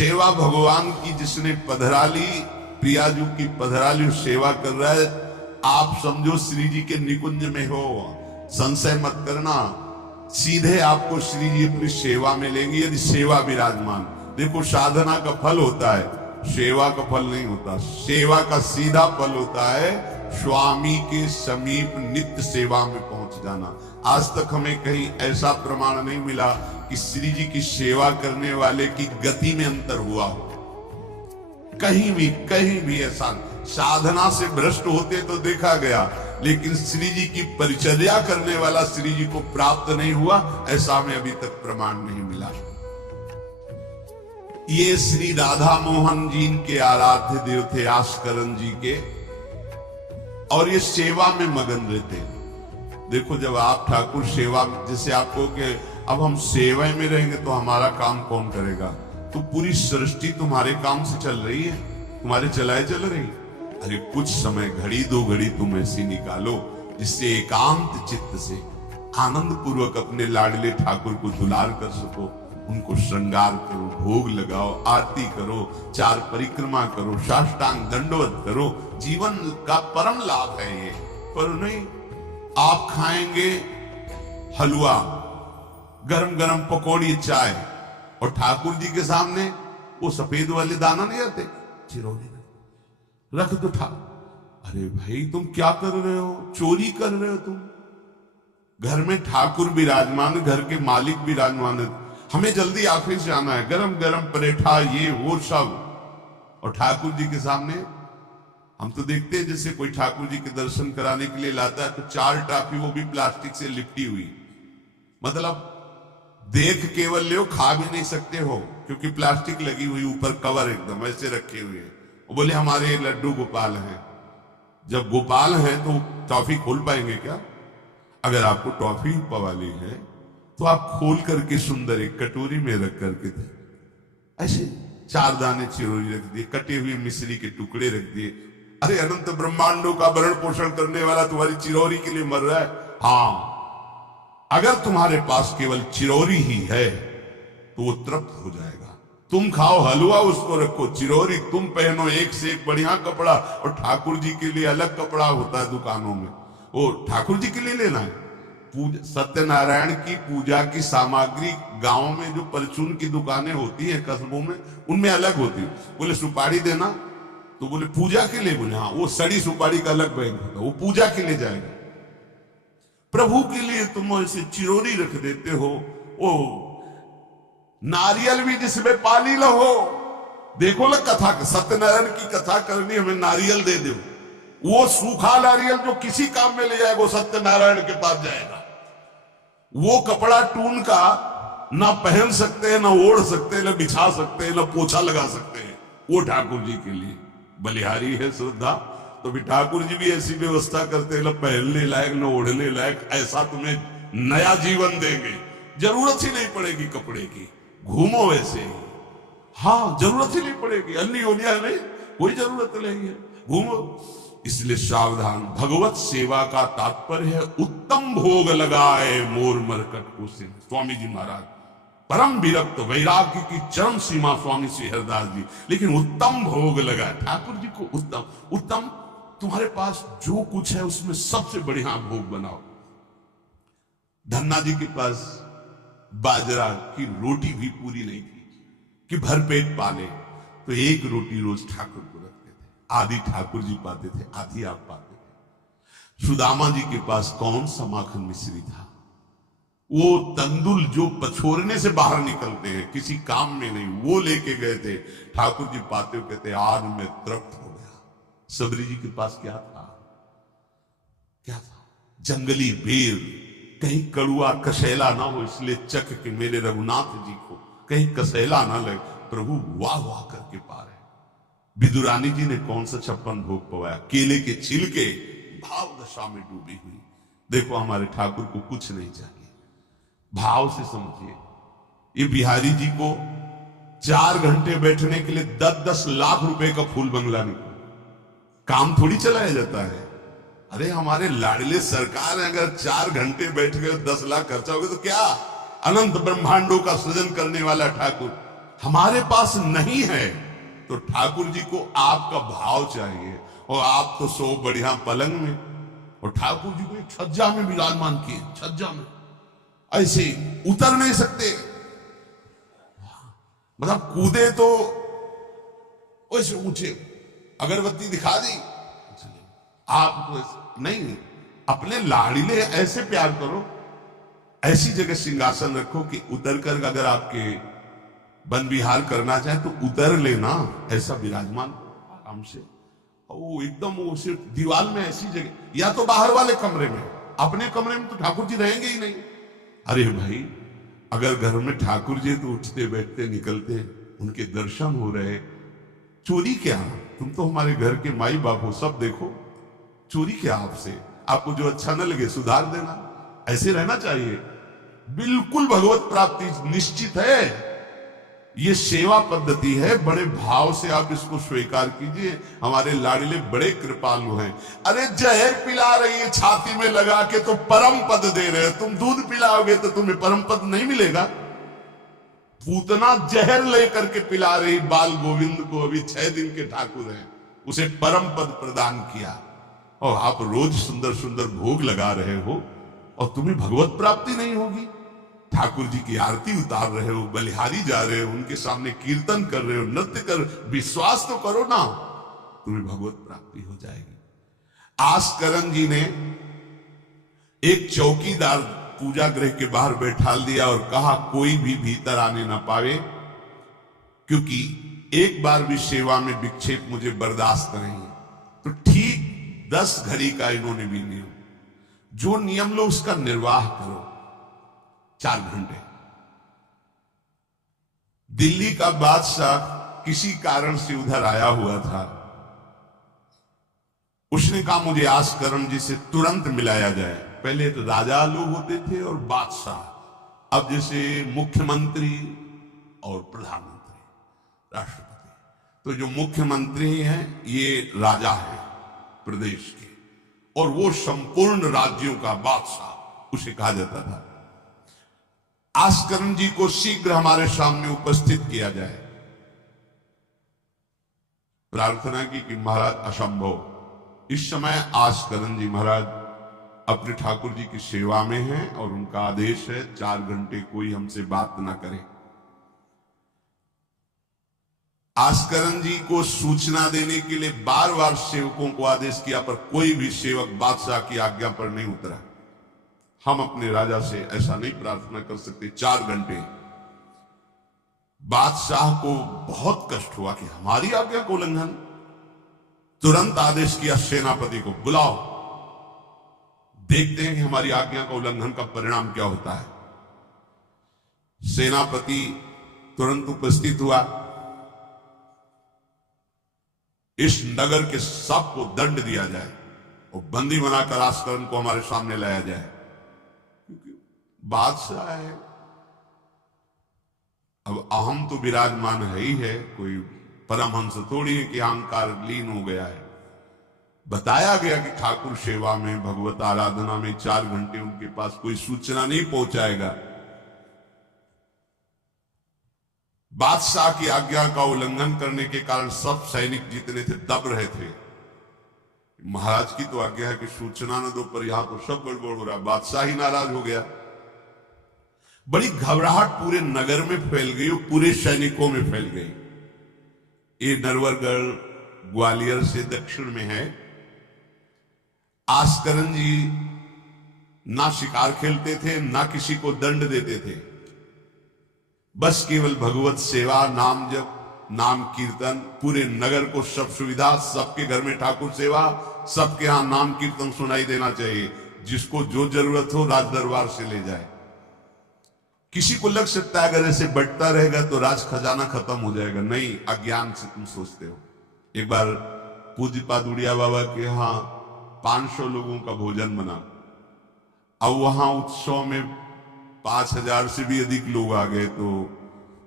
सेवा भगवान की जिसने पधराली, प्रियाजू की पधराली सेवा कर रहा है, आप समझो श्री जी के निकुंज में हो, संशय मत करना, सीधे आपको श्री जी अपनी सेवा में लेंगे यदि सेवा विराजमान। देखो साधना का फल होता है, सेवा का फल नहीं होता। सेवा का सीधा फल होता है स्वामी के समीप नित्य सेवा में पहुंच जाना। आज तक हमें कहीं ऐसा प्रमाण नहीं मिला कि श्री जी की सेवा करने वाले की गति में अंतर हुआ हो। कहीं भी ऐसा साधना से भ्रष्ट होते तो देखा गया, लेकिन श्री जी की परिचर्या करने वाला श्री जी को प्राप्त नहीं हुआ, ऐसा हमें अभी तक प्रमाण नहीं मिला। ये श्री राधा मोहन जी के आराध्य देव थे, आस्करन जी के, और ये सेवा में मगन रहते। देखो जब आप ठाकुर सेवा, जैसे आपको कि अब हम सेवा में रहेंगे तो हमारा काम कौन करेगा? तो पूरी सृष्टि तुम्हारे काम से चल रही है, तुम्हारे चलाए चल रही। अरे कुछ समय, घड़ी दो घड़ी तुम ऐसी निकालो जिससे एकांत चित्त से आनंद पूर्वक अपने लाडले ठाकुर को दुलार कर सको। उनको श्रृंगार करो, भोग लगाओ, आरती करो, चार परिक्रमा करो, साष्टांग दंडवत करो। जीवन का परम लाभ है ये। पर नहीं, आप खाएंगे हलवा, गरम गरम पकौड़ी, चाय, और ठाकुर जी के सामने वो सफेद वाले दाना नहीं आते, चिरौरी रख दो अरे भाई तुम क्या कर रहे हो? चोरी कर रहे हो तुम। घर में ठाकुर विराजमान, घर के मालिक विराजमान है, हमें जल्दी ऑफिस जाना है, गरम गरम परेठा ये वो सब, और ठाकुर जी के सामने हम तो देखते हैं जैसे कोई ठाकुर जी के दर्शन कराने के लिए लाता है तो 4 टाफी, वो भी प्लास्टिक से लिपटी हुई। मतलब देख केवल ले, खा भी नहीं सकते हो क्योंकि प्लास्टिक लगी हुई, ऊपर कवर एकदम ऐसे रखे हुए। वो बोले हमारे लड्डू गोपाल हैं। जब गोपाल हैं तो टॉफी खोल पाएंगे क्या? अगर आपको टॉफी पवाली है तो आप खोल करके सुंदर एक कटोरी में रख करके ऐसे 4 दाने चिरौरी रख दिए, कटे हुए मिश्री के टुकड़े रख दिए। अरे अनंत ब्रह्मांडों का भरण पोषण करने वाला तुम्हारी चिरौरी के लिए मर रहा है। हाँ, अगर तुम्हारे पास केवल चिरौरी ही है तो वो तृप्त हो जाएगा। तुम खाओ हलवा, उसको रखो, चिरौरी तुम पहनो, एक से एक बढ़िया कपड़ा, और ठाकुर जी के लिए अलग कपड़ा होता है दुकानों में, वो ठाकुर जी के लिए लेना है। पूजा, सत्यनारायण की पूजा की सामग्री गांव में जो परचून की दुकानें होती है कस्बों में, उनमें अलग होती है। बोले सुपारी देना, तो बोले पूजा के लिए, बोले हाँ, वो सड़ी सुपारी का अलग बैंक होता है, वो पूजा के लिए जाएगा। प्रभु के लिए तुम ऐसे चिरौरी रख देते हो। ओ नारियल भी जिसमें पाली लो, देखो ना कथा, सत्यनारायण की कथा करनी, हमें नारियल दे दो। वो सूखा नारियल जो किसी काम में ले जाएगा वो सत्यनारायण के पास जाएगा। वो कपड़ा टून का ना पहन सकते हैं, ना ओढ़ सकते हैं, ना बिछा सकते हैं, ना पोछा लगा सकते हैं, वो ठाकुर जी के लिए बलिहारी है श्रद्धा। तो भी ठाकुर जी भी ऐसी व्यवस्था करते हैं, ना पहनने लायक ना ओढ़ने लायक, ऐसा तुम्हें नया जीवन देंगे, जरूरत ही नहीं पड़ेगी कपड़े की, घूमो वैसे ही। हाँ, जरूरत ही नहीं पड़ेगी, अन्नी ओलिया नहीं, कोई जरूरत नहीं है, घूमो। इसलिए सावधान। भगवत सेवा का तात्पर्य है उत्तम भोग लगाए मोर मरकट को से। स्वामी जी महाराज परम विरक्त वैराग्य की चरम सीमा स्वामी श्री हरिदास जी, लेकिन उत्तम भोग लगाए ठाकुर जी को। उत्तम तुम्हारे पास जो कुछ है उसमें सबसे बढ़िया भोग बनाओ। धन्ना जी के पास बाजरा की रोटी भी पूरी नहीं थी कि भरपेट पाले, तो एक रोटी रोज ठाकुर को रखते थे। आधी ठाकुर जी पाते थे, आधी आप पाते थे। सुदामा जी के पास कौन सा माखन मिश्री था? वो तंदुल जो पछोरने से बाहर निकलते हैं, किसी काम में नहीं, वो लेके गए थे। ठाकुर जी पाते हुए कहते आज मैं तृप्त हो गया। सबरी जी के पास क्या था? क्या था? जंगली बेर, कहीं कड़ुआ कसेला ना हो, इसलिए चख के मेरे रघुनाथ जी को कहीं कसेला ना लगे। प्रभु वाह वाह करके पा रहे। विदुरानी जी ने कौन सा 56 भोग पवाया? केले के छिलके, भाव दशा में डूबी हुई। देखो हमारे ठाकुर को कुछ नहीं चाहिए, भाव से समझिए। ये बिहारी जी को 4 घंटे बैठने के लिए 10-10 लाख रुपए का फूल बंगला निकला। काम थोड़ी चलाया जाता है। अरे हमारे लाडले सरकार है, अगर 4 घंटे बैठ गए 10 लाख खर्चा हो गया तो क्या? अनंत ब्रह्मांडों का सृजन करने वाला ठाकुर हमारे पास नहीं है तो ठाकुर जी को आपका भाव चाहिए, और आप तो सो बढ़िया पलंग में, और ठाकुर जी को एक छज्जा में विराजमान किए, छज्जा में ऐसे उतर नहीं सकते, मतलब कूदे तो वैसे ऊंचे, अगरबत्ती दिखा दी, आप तो नहीं, अपने लाड़ीले ऐसे प्यार करो, ऐसी जगह सिंहासन रखो कि उतर कर अगर आपके वन विहार करना चाहे तो उतर लेना, ऐसा विराजमान आराम से, वो एकदम वो सिर्फ दीवार में ऐसी जगह, या तो बाहर वाले कमरे में, अपने कमरे में तो ठाकुर जी रहेंगे ही नहीं। अरे भाई, अगर घर में ठाकुर जी तो उठते बैठते निकलते, उनके दर्शन हो रहे, चोरी क्या, तुम तो हमारे घर के माई बाप हो, सब देखो, चोरी क्या आपसे, आपको जो अच्छा न लगे सुधार देना, ऐसे रहना चाहिए। बिल्कुल भगवत प्राप्ति निश्चित है, ये सेवा पद्धति है, बड़े भाव से आप इसको स्वीकार कीजिए। हमारे लाडले बड़े कृपालु हैं। अरे जहर पिला रही है छाती में लगा के तो परम पद दे रहे हैं, तुम दूध पिलाओगे तो तुम्हें परम पद नहीं मिलेगा। पूतना जहर लेकर के पिला रही बाल गोविंद को, अभी 6 दिन के ठाकुर हैं, उसे परम पद प्रदान किया, और आप रोज सुंदर सुंदर भोग लगा रहे हो और तुम्हें भगवत प्राप्ति नहीं होगी। ठाकुर जी की आरती उतार रहे हो, बलिहारी जा रहे हो, उनके सामने कीर्तन कर रहे हो, नृत्य कर, विश्वास तो करो ना, तुम्हें भगवत प्राप्ति हो जाएगी। आस्करन जी ने एक चौकीदार पूजा गृह के बाहर बैठा दिया और कहा कोई भी भीतर आने ना पावे, क्योंकि एक बार भी सेवा में विक्षेप मुझे बर्दाश्त नहीं। तो ठीक 10 घड़ी का इन्होंने भी नियम, जो नियम लो उसका निर्वाह करो, 4 घंटे। दिल्ली का बादशाह किसी कारण से उधर आया हुआ था, उसने कहा मुझे आस्करण जी से तुरंत मिलाया जाए। पहले तो राजा लोग होते थे और बादशाह, अब जैसे मुख्यमंत्री और प्रधानमंत्री, राष्ट्रपति। तो जो मुख्यमंत्री हैं ये राजा हैं प्रदेश के, और वो संपूर्ण राज्यों का बादशाह उसे कहा जाता था। आस्करण जी को शीघ्र हमारे सामने उपस्थित किया जाए। प्रार्थना की कि महाराज असंभव, इस समय आस्करण जी महाराज अपने ठाकुर जी की सेवा में हैं और उनका आदेश है 4 घंटे कोई हमसे बात ना करे। आस्करण जी को सूचना देने के लिए बार बार सेवकों को आदेश किया, पर कोई भी सेवक बादशाह की आज्ञा पर नहीं उतरा। हम अपने राजा से ऐसा नहीं प्रार्थना कर सकते 4 घंटे। बादशाह को बहुत कष्ट हुआ कि हमारी आज्ञा को उल्लंघन। तुरंत आदेश किया सेनापति को, बुलाओ, देखते हैं कि हमारी आज्ञा का उल्लंघन का परिणाम क्या होता है। सेनापति तुरंत उपस्थित हुआ। इस नगर के सबको दंड दिया जाए और बंदी बनाकर आस्करण को हमारे सामने लाया जाए, क्योंकि बादशाह है। अब अहम तो विराजमान है ही है, कोई परमहंस थोड़ी है कि अहंकार लीन हो गया है। बताया गया कि ठाकुर सेवा में, भगवत आराधना में 4 घंटे उनके पास कोई सूचना नहीं पहुंचाएगा। बादशाह की आज्ञा का उल्लंघन करने के कारण सब सैनिक जितने थे दब रहे थे। महाराज की तो आज्ञा है कि सूचना न दो, पर यहां तो सब गड़बड़ हो रहा। बादशाह ही नाराज हो गया। बड़ी घबराहट पूरे नगर में फैल गई और पूरे सैनिकों में फैल गई। ये नरवरगढ़ ग्वालियर से दक्षिण में है। आस्करण जी ना शिकार खेलते थे, ना किसी को दंड देते थे, बस केवल भगवत सेवा, नाम जप, नाम कीर्तन, पूरे नगर को सब सुविधा, सबके घर में ठाकुर सेवा, सबके यहां नाम कीर्तन सुनाई देना चाहिए। जिसको जो जरूरत हो राज दरबार से ले जाए। किसी को लग सकता है अगर ऐसे बढ़ता रहेगा तो राज खजाना खत्म हो जाएगा। नहीं, अज्ञान से तुम सोचते हो। एक बार पूज्य पादुड़िया बाबा के यहां 500 लोगों का भोजन बना। अब वहां उत्सव में 5000 से भी अधिक लोग आ गए। तो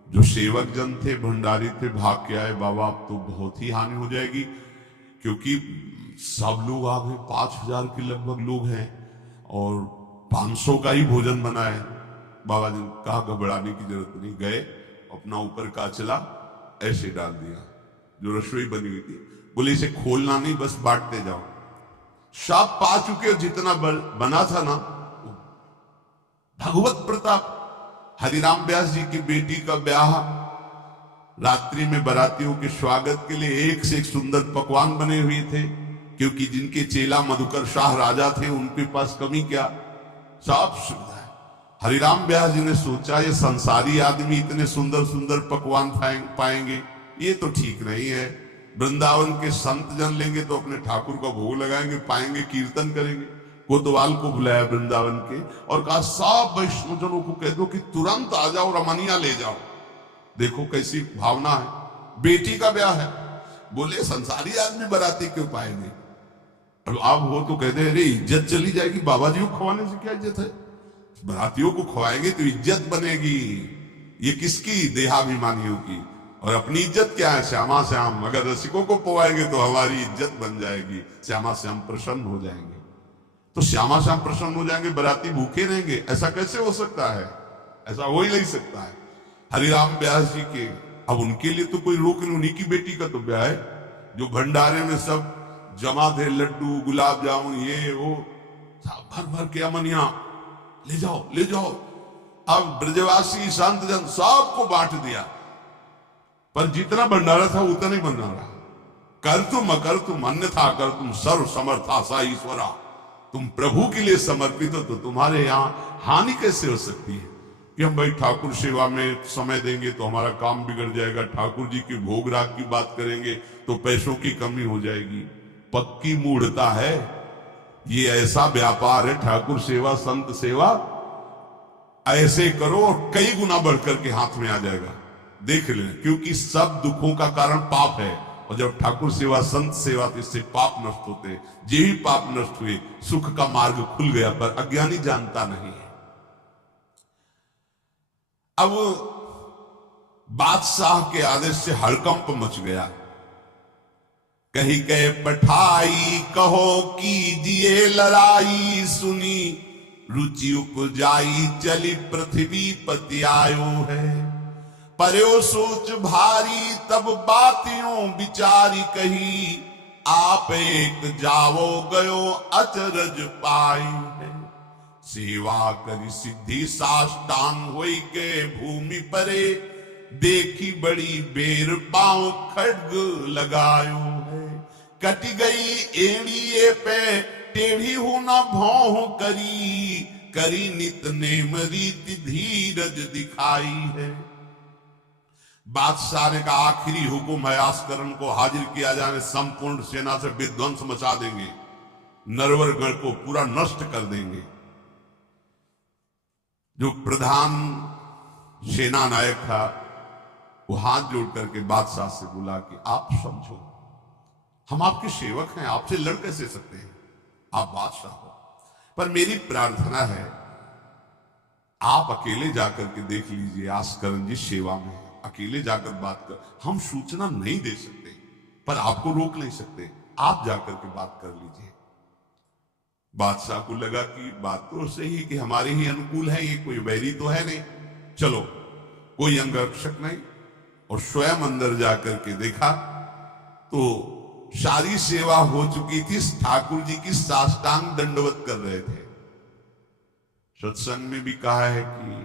जो सेवक जन थे, भंडारी थे, भाग के आए, बाबा अब तो बहुत ही हानि हो जाएगी, क्योंकि सब लोग आ गए, 5000 के लगभग लोग हैं और 500 का ही भोजन बना है। बाबा जी ने कहा घबराने की जरूरत नहीं। गए अपना ऊपर का चला ऐसे डाल दिया जो रसोई बनी हुई थी। बोले इसे खोलना नहीं, बस बांटते जाओ। सब पा चुके, जितना बना था ना। भगवत प्रताप। हरिराम व्यास जी की बेटी का ब्याह, रात्रि में बारातियों के स्वागत के लिए एक से एक सुंदर पकवान बने हुए थे, क्योंकि जिनके चेला मधुकर शाह राजा थे उनके पास कमी क्या, सब सुविधा है। हरिराम व्यास जी ने सोचा ये संसारी आदमी इतने सुंदर सुंदर पकवान पाएंगे, ये तो ठीक नहीं है। वृंदावन के संत जन लेंगे तो अपने ठाकुर का भोग लगाएंगे, पाएंगे, कीर्तन करेंगे। कोतवाल को बुलाया वृंदावन के और कहा सब वैष्णवजनों को कह दो कि तुरंत आ जाओ, रमनिया ले जाओ। देखो कैसी भावना है, बेटी का ब्याह है। बोले संसारी आदमी बाराती क्यों पाएंगे, अब आप हो तो कहते अरे इज्जत चली जाएगी, बाबा जी को खवाने से क्या इज्जत है, बारातियों को खवाएंगे तो इज्जत बनेगी। ये किसकी, देहाभिमानियों की। और अपनी इज्जत क्या है, श्यामा श्याम। अगर रसिकों को पवाएंगे तो हमारी इज्जत बन जाएगी, श्यामा श्याम प्रसन्न हो जाएंगे। तो श्यामा श्याम प्रसन्न हो जाएंगे, बाराती भूखे रहेंगे, ऐसा कैसे हो सकता है, ऐसा हो ही नहीं सकता है। हरिराम व्यास जी के, अब उनके लिए तो कोई रोक नहीं, उन्हीं की बेटी का तो ब्याह है। जो भंडारे में सब जमा थे, लड्डू गुलाब जामुन ये वो भर भर के अमनिया, ले जाओ ले जाओ। अब ब्रजवासी संत जन सबको बांट दिया, पर जितना भंडारा था उतना ही भंडारा। कर तुम अकर तुम अन्यथा कर तुम सर्व समर्था सा ईश्वरा। तुम प्रभु के लिए समर्पित हो तो तुम्हारे यहाँ हानि कैसे हो सकती है कि हम भाई ठाकुर सेवा में समय देंगे तो हमारा काम बिगड़ जाएगा, ठाकुर जी की भोग राग की बात करेंगे तो पैसों की कमी हो जाएगी। पक्की मूढ़ता है ये, ऐसा व्यापार है ठाकुर सेवा संत सेवा। ऐसे करो और कई गुना बढ़कर के हाथ में आ जाएगा, देख लेना। क्योंकि सब दुखों का कारण पाप है, और जब ठाकुर सेवा संत सेवा तो इससे पाप नष्ट होते। जे ही पाप नष्ट हुए सुख का मार्ग खुल गया, पर अज्ञानी जानता नहीं है। अब बादशाह के आदेश से हड़कंप मच गया। कही गए पठाई कहो कीजिए लड़ाई, सुनी रुचि उपजाई चली पृथ्वी पति आयो है। पर्यो सोच भारी तब बातियों विचारी कही, आप एक जावो गयो अचरज पाई है। सेवा करी सिद्धि साष्टांग होई के भूमि परे, देखी बड़ी बेर पांव खड्ग लगायो है। कटी गई एड़िए पे टेढ़ी हो न भौं करी, करी नित नेम रीति धीरज दिखाई है। बादशाह ने का आखिरी हुक्म है, आस्करण को हाजिर किया जाने, संपूर्ण सेना से विध्वंस मचा देंगे, नरवरगढ़ को पूरा नष्ट कर देंगे। जो प्रधान सेना नायक था वो हाथ जोड़ करके बादशाह से बोला कि आप समझो, हम आपके सेवक हैं, आपसे लड़ कैसे सकते हैं, आप बादशाह हो। पर मेरी प्रार्थना है आप अकेले जाकर के देख लीजिए, आस्करण जी सेवा में अकेले जाकर बात कर। हम सूचना नहीं दे सकते पर आपको रोक नहीं सकते, आप जाकर के बात कर लीजिए। बादशाह को लगा कि बात तो सही कि हमारे ही अनुकूल है, ये कोई वैरी तो है नहीं, चलो कोई अंगरक्षक नहीं। और स्वयं अंदर जाकर के देखा तो सारी सेवा हो चुकी थी, ठाकुर जी की साष्टांग दंडवत कर रहे थे। सत्संग में भी कहा है कि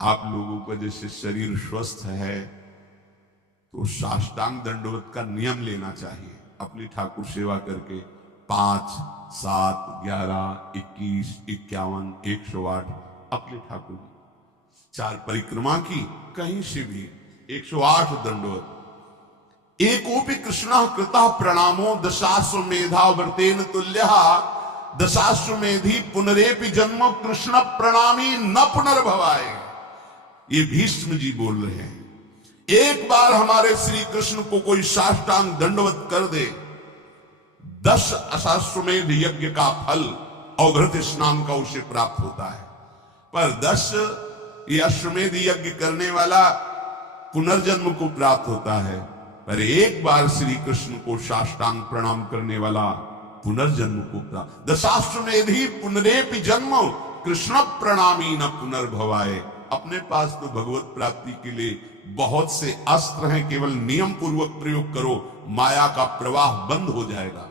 आप लोगों का जैसे शरीर स्वस्थ है तो साष्टांग दंडवत का नियम लेना चाहिए। अपनी ठाकुर सेवा करके 5, 7, 11, 21, 51, 108 अपने ठाकुर 4 परिक्रमा की, कहीं से भी 108 दंडवत। एकोपि कृष्ण कृता प्रणामो दशाश्वमेधा व्रतेन तुल्य, दशाश्वमेधी पुनरेपि जन्म कृष्ण प्रणामी न पुनर्भवाए। ये भीष्म जी बोल रहे हैं, एक बार हमारे श्री कृष्ण को कोई साष्टांग दंडवत कर दे, 10 अश्वमेध यज्ञ का फल अवघृत स्नान का उसे प्राप्त होता है। पर 10 ये अश्वमेध यज्ञ करने वाला पुनर्जन्म को प्राप्त होता है, पर एक बार श्री कृष्ण को साष्टांग प्रणाम करने वाला पुनर्जन्म को प्राप्त। दशाश्वमेधी पुनरेपि जन्म कृष्ण प्रणामी न पुनर्भवाए। अपने पास तो भगवत प्राप्ति के लिए बहुत से अस्त्र हैं, केवल नियम पूर्वक प्रयोग करो, माया का प्रवाह बंद हो जाएगा।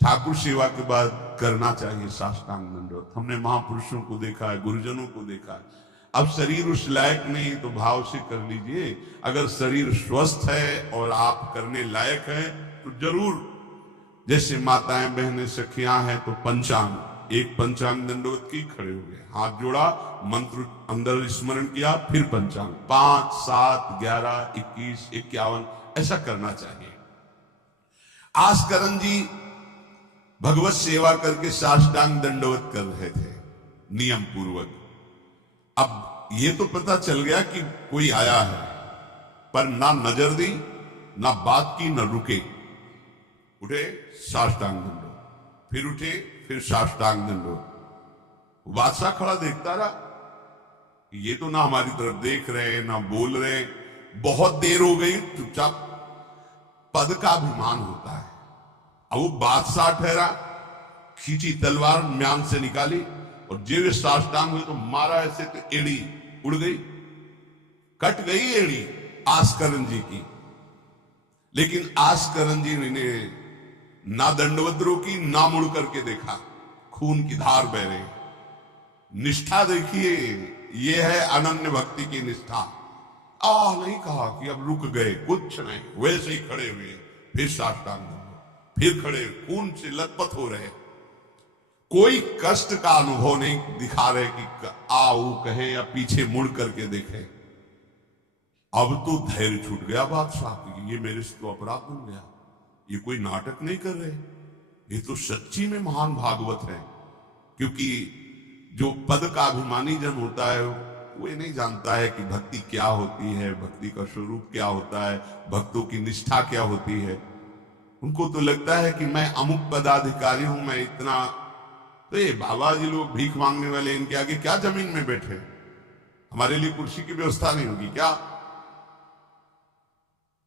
ठाकुर सेवा के बाद करना चाहिए साष्टांग दंडवत। हमने महापुरुषों को देखा है, गुरुजनों को देखा है। अब शरीर उस लायक नहीं तो भाव से कर लीजिए। अगर शरीर स्वस्थ है और आप करने लायक हैं तो जरूर, जैसे माताएं बहनें सखियां हैं तो पंचांग, एक पंचांग दंडवत की खड़े हो गए, हाथ जोड़ा, मंत्र अंदर स्मरण किया, फिर पंचांग 5, 7, 11, 21, 51 ऐसा करना चाहिए। आस्करण जी भगवत सेवा करके साष्टांग दंडवत कर रहे थे नियम पूर्वक। अब ये तो पता चल गया कि कोई आया है, पर ना नजर दी, ना बात की, ना रुके। उठे साष्टांग दंडवत, फिर उठे, फिर साष्टांग दंडवत। बादशाह खड़ा देखता रहा, ये तो ना हमारी तरफ देख रहे ना बोल रहे। बहुत देर हो गई, चुपचाप। पद का अभिमान होता है। अब वो बादशाह ठहरा, खींची तलवार म्यान से निकाली और जेवे साष्टांग हुए तो मारा ऐसे तो एड़ी उड़ गई, कट गई एड़ी आस्करण जी की। लेकिन आस्करण जी ने ना दंडवत रोकी, ना मुड़ करके देखा, खून की धार बह रही। निष्ठा देखिए, ये है अनन्य भक्ति की निष्ठा। नहीं कहा कि अब रुक गए, कुछ नहीं, वैसे ही खड़े हुए, फिर साष्टांग, फिर खड़े, खून से लथपथ हो रहे। कोई कष्ट का अनुभव नहीं दिखा रहे कि आओ कहे या पीछे मुड़ करके देखे। अब तो धैर्य छूट गया बादशाह की, ये मेरे से तो अपराध बन गया, ये कोई नाटक नहीं कर रहे, ये तो सच्ची में महान भागवत है। क्योंकि जो पद का अभिमानी जन होता है वो ये नहीं जानता है कि भक्ति क्या होती है, भक्ति का स्वरूप क्या होता है, भक्तों की निष्ठा क्या होती है। उनको तो लगता है कि मैं अमुक पदाधिकारी हूं, मैं इतना। तो ये बाबा जी लोग भीख मांगने वाले, इनके आगे क्या जमीन में बैठे, हमारे लिए कुर्सी की व्यवस्था नहीं होगी क्या?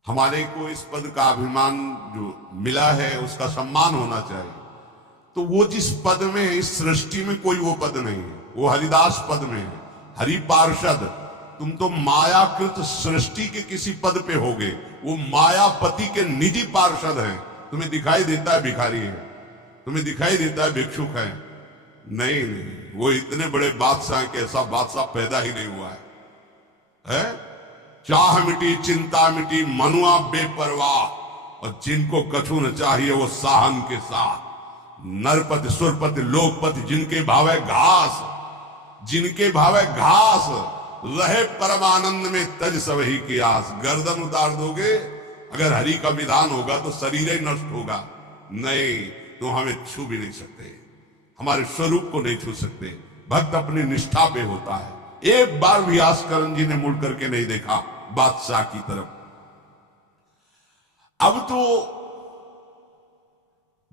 हमारे को इस पद का अभिमान जो मिला है उसका सम्मान होना चाहिए। तो वो जिस पद में है, इस सृष्टि में कोई वो पद नहीं है, वो हरिदास पद में है, हरि पार्षद। तुम तो मायाकृत सृष्टि के किसी पद पे होगे, वो मायापति के निजी पार्षद हैं। तुम्हें दिखाई देता है भिखारी है, तुम्हें दिखाई देता है भिक्षुक है, नहीं नहीं, वो इतने बड़े बादशाह के ऐसा बादशाह पैदा ही नहीं हुआ है? चाह मिटी चिंता मिटी मनुआ बेपरवाह, और जिनको कछु न चाहिए वो साहन के साथ। नरपति सुरपति लोकपति जिनके भावे घास, जिनके भावे घास, रहे परमानंद में तज सब ही की आस। गर्दन उतार दोगे, अगर हरि का विधान होगा तो शरीर ही नष्ट होगा, नहीं तो हमें छू भी नहीं सकते, हमारे स्वरूप को नहीं छू सकते। भक्त अपनी निष्ठा पे होता है। एक बार भी आस्करण जी ने मुड़ करके नहीं देखा बादशाह की तरफ। अब तो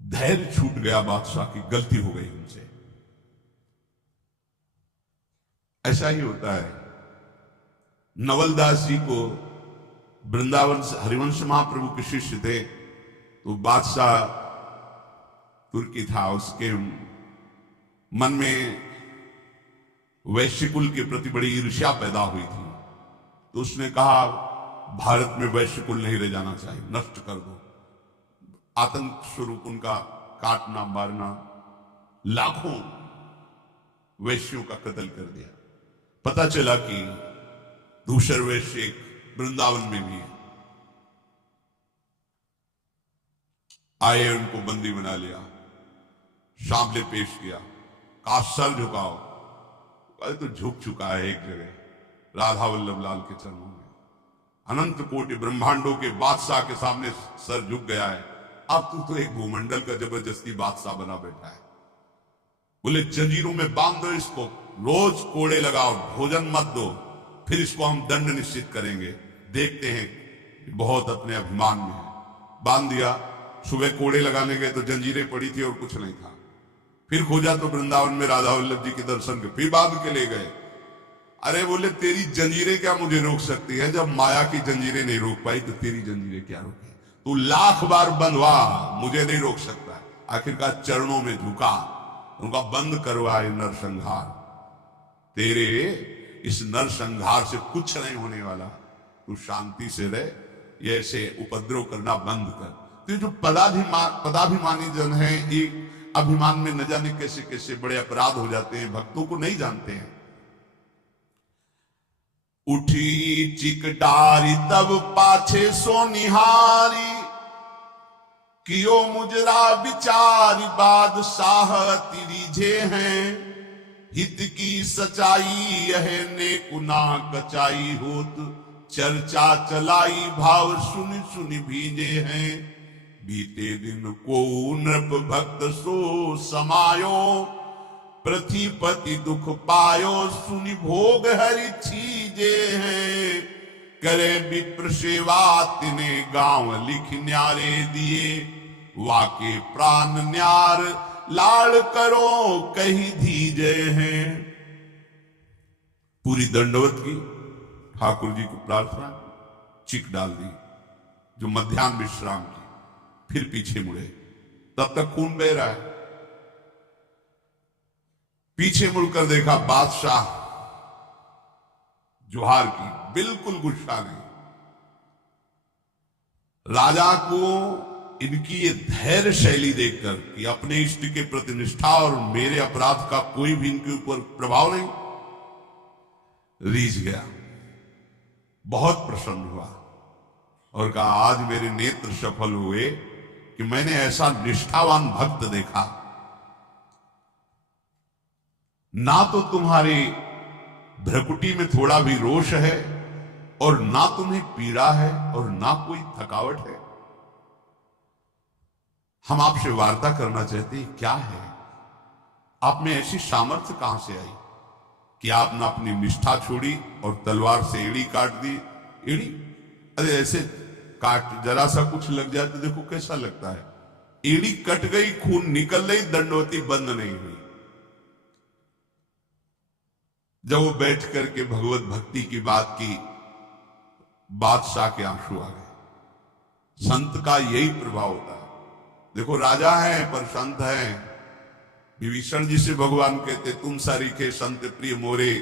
धैर्य छूट गया बादशाह की, गलती हो गई उनसे। ऐसा ही होता है। नवलदास जी को वृंदावन से हरिवंश महाप्रभु के शिष्य थे, तो बादशाह तुर्की था, उसके मन में वैश्यकुल के प्रति बड़ी ईर्ष्या पैदा हुई थी। तो उसने कहा भारत में वैश्यकुल नहीं रह जाना चाहिए, नष्ट कर दो। आतंक स्वरूप उनका काटना मारना, लाखों वैश्यों का कत्ल कर दिया। पता चला कि दूसर वैश्य एक वृंदावन में भी है, आए, उनको बंदी बना लिया, सामने पेश किया, कहा सर झुकाओ। अरे तो झुक चुका है एक जगह राधा वल्लभ लाल के चरणों में, अनंत कोटि ब्रह्मांडों के बादशाह के सामने सर झुक गया है। अब तू तो एक भूमंडल का जबरदस्ती बादशाह बना बैठा है। बोले जंजीरों में बांध दो इसको, रोज कोड़े लगाओ, भोजन मत दो, फिर इसको हम दंड निश्चित करेंगे, देखते हैं बहुत अपने अभिमान में है। बांध दिया। सुबह कोड़े लगाने गए तो जंजीरें पड़ी थी और कुछ नहीं था। फिर खोजा तो वृंदावन में राधा वल्लभ जी के दर्शन के, फिर बांध के ले गए। अरे बोले तेरी जंजीरें क्या मुझे रोक सकती है? जब माया की जंजीरें नहीं रोक पाई तो तेरी जंजीरें क्या रोके? तू लाख बार बंधवा, मुझे नहीं रोक सकता। आखिरकार चरणों में झुका, उनका बंद करवाए नरसंहार। तेरे इस नर संहार से कुछ नहीं होने वाला, तू शांति से रह, ये ऐसे उपद्रव करना बंद कर। तो जो पदाभिमानी जन है, एक अभिमान में न जाने कैसे कैसे बड़े अपराध हो जाते हैं, भक्तों को नहीं जानते हैं। उठी चिकटारी तब पाछे सो निहारी, कियो मुजरा विचारी बादशाह तिरिझे हैं, हित की सच्चाई यह ने कुना कचाई होत, चर्चा चलाई भाव सुन सुन भीजे हैं, बीते दिन को नृप भक्त सो समायो, पृथ्वीपति दुख पायो सुनि भोग हरि छीजे हैं, करे विप्र सेवा तिने गांव लिख न्यारे दिए, वाके प्राण न्यार लाड़ करो कही धीजे हैं। पूरी दंडवत की, ठाकुर जी को प्रार्थना, चिक डाल दी, जो मध्याह्न विश्राम की, फिर पीछे मुड़े, तब तक खून बह रहा है। पीछे मुड़कर देखा, बादशाह जोहार की, बिल्कुल गुस्सा नहीं। राजा को इनकी ये धैर्य शैली देखकर कि अपने इष्ट के प्रति निष्ठा और मेरे अपराध का कोई भी इनके ऊपर प्रभाव नहीं, रीझ गया, बहुत प्रसन्न हुआ और कहा, आज मेरे नेत्र सफल हुए कि मैंने ऐसा निष्ठावान भक्त देखा। ना तो तुम्हारी भ्रकुटी में थोड़ा भी रोष है, और ना तुम्हें पीड़ा है, और ना कोई थकावट है। हम आपसे वार्ता करना चाहते हैं, क्या है आप में ऐसी सामर्थ्य कहां से आई कि आपने अपनी निष्ठा छोड़ी और तलवार से एड़ी काट दी। एड़ी, अरे ऐसे काट, जरा सा कुछ लग जाए तो देखो कैसा लगता है। एड़ी कट गई, खून निकल गई, दंडवती बंद नहीं हुई। जब वो बैठ करके भगवत भक्ति की बात की, बादशाह के आंसू आ गए। संत का यही प्रभाव होता है। देखो राजा है पर संत है। विभीषण जी से भगवान कहते, तुम सरीखे संत प्रिय मोरे,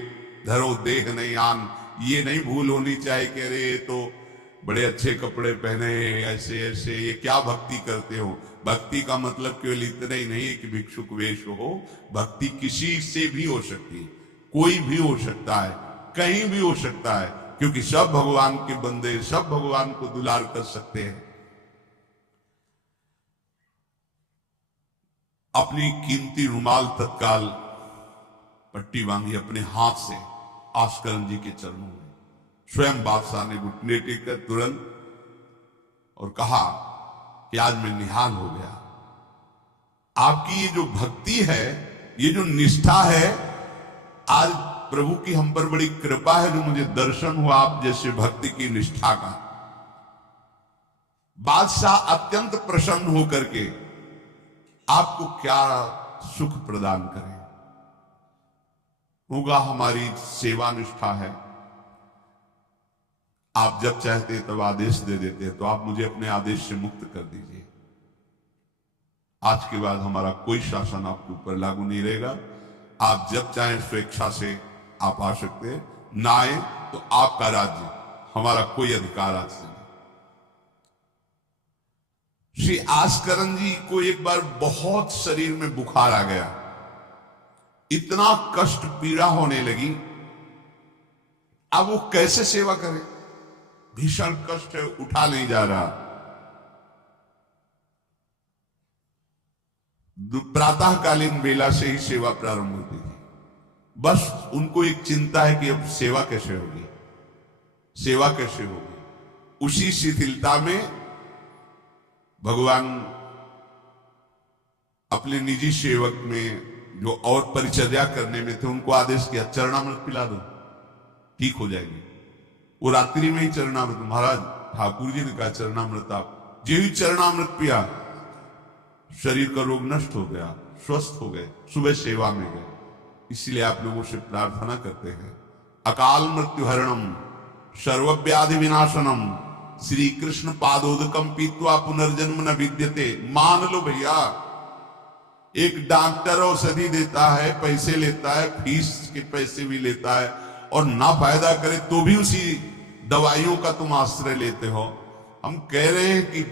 धरो देह नहीं आन। ये नहीं भूल होनी चाहिए कि अरे तो बड़े अच्छे कपड़े पहने, ऐसे ऐसे, ये क्या भक्ति करते हो। भक्ति का मतलब केवल इतना ही नहीं है कि भिक्षुक वेश हो। भक्ति किसी से भी हो सकती है, कोई भी हो सकता है, कहीं भी हो सकता है, क्योंकि सब भगवान के बंदे, सब भगवान को दुलार कर सकते हैं। अपनी कीमती रुमाल तत्काल पट्टी बांधी अपने हाथ से आस्करण जी के चरणों में। स्वयं बादशाह ने घुटने टेककर तुरंत और कहा कि आज मैं निहाल हो गया। आपकी ये जो भक्ति है, ये जो निष्ठा है, आज प्रभु की हम पर बड़ी कृपा है जो मुझे दर्शन हुआ आप जैसे भक्ति की निष्ठा का। बादशाह अत्यंत प्रसन्न होकर के आपको क्या सुख प्रदान करे। होगा हमारी सेवा निष्ठा है, आप जब चाहते तब आदेश दे देते हैं, तो आप मुझे अपने आदेश से मुक्त कर दीजिए। आज के बाद हमारा कोई शासन आपके ऊपर लागू नहीं रहेगा। आप जब चाहें स्वेच्छा से आप आ सकते हैं, ना आए तो आपका राज्य, हमारा कोई अधिकार आज से नहीं। श्री आस्करण जी को एक बार बहुत शरीर में बुखार आ गया, इतना कष्ट पीड़ा होने लगी। अब वो कैसे सेवा करे, भीषण कष्ट है, उठा नहीं जा रहा। प्रातःकालीन बेला से ही सेवा प्रारंभ होती थी। बस उनको एक चिंता है कि अब सेवा कैसे होगी, सेवा कैसे होगी। उसी शिथिलता में भगवान अपने निजी सेवक में जो और परिचर्या करने में थे, उनको आदेश किया, चरणामृत पिला दो, ठीक हो जाएगी। वो रात्रि में ही चरणामृत, महाराज ठाकुर जी ने कहा चरणामृत आप, जो ही चरणामृत पिया शरीर का रोग नष्ट हो गया, स्वस्थ हो गए, सुबह सेवा में गए। इसलिए आप लोगों से प्रार्थना करते हैं, अकाल मृत्यु हरणम सर्वव्याधि विनाशनम श्री कृष्ण पादोदकम पीत्वा पुनर्जन्म न विद्यते। मान लो भैया, एक डॉक्टर औषधि देता है, पैसे लेता है, फीस के पैसे भी लेता है, और ना फायदा करे तो भी उसी दवाइयों का तुम आश्रय लेते हो। हम कह रहे हैं कि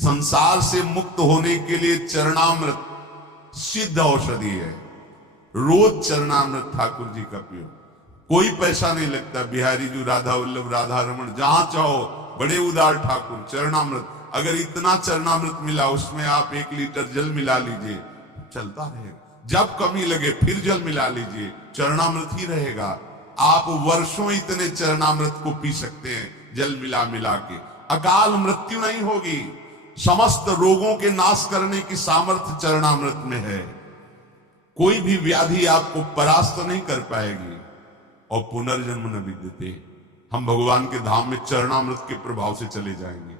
संसार से मुक्त होने के लिए चरणामृत सिद्ध औषधि है। रोज चरणामृत ठाकुर जी का पियो, कोई पैसा नहीं लगता। बिहारी जी, राधा वल्लभ, राधा रमन, जहां चाहो, बड़े उदार ठाकुर। चरणामृत, अगर इतना चरणामृत मिला उसमें आप 1 लीटर जल मिला लीजिए, चलता रहेगा। जब कमी लगे फिर जल मिला लीजिए, चरणामृत ही रहेगा। आप वर्षों इतने चरणामृत को पी सकते हैं जल मिला मिला के। अकाल मृत्यु नहीं होगी। समस्त रोगों के नाश करने की सामर्थ्य चरणामृत में है। कोई भी व्याधि आपको परास्त नहीं कर पाएगी। और पुनर्जन्म न विद्यते, हम भगवान के धाम में चरणामृत के प्रभाव से चले जाएंगे।